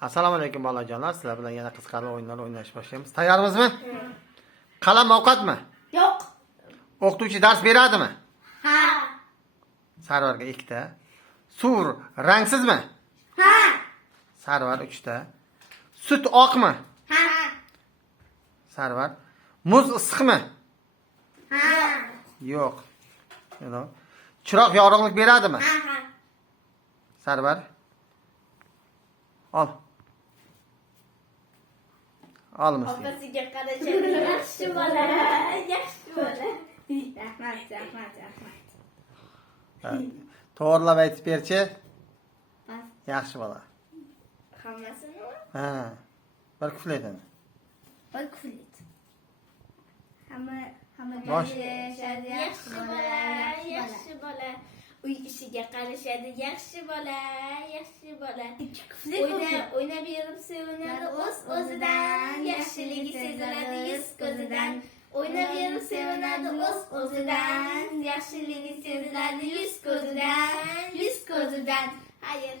Assalomu alaykum bolajonlar. Sizlar bilan yana qiziqarli o'yinlar o'ynashga boshlaymiz. Tayyormizmi? Qalam ovqatmi? Yo'q. O'qituvchi dars beradimi? Ha. Sarvarga 2 ta. Suv rangsizmi? Ha. Sarvar 3 ta. Sut oqmi? Ha. Sarvar. Muz issiqmi? Ha. Yo'q. Chiroq yorug'lik beradimi? Ha. Sarvar. Ol. Olmiz. Opasiga qarashadi. Yaxshi bola, yaxshi bola. Rahmat. To'g'rilab aytib berchi. Yaxshi bola. Hammasini? Ha. Bir kufletini. Bir kuflet. Hamma Bosh. yashadi. Yaxshi bola, yaxshi bola. Uy ishiga qarashadi. Yaxshi bola, yaxshi bola. O'ynab yurib sevinadi o'z-o'zidan. Yaxshiligi seziladi yuz-ko'zidan. O'ynab yurib sevinadi o'z-o'zidan. Yaxshiligi seziladi yuz-ko'zidan. Xayr.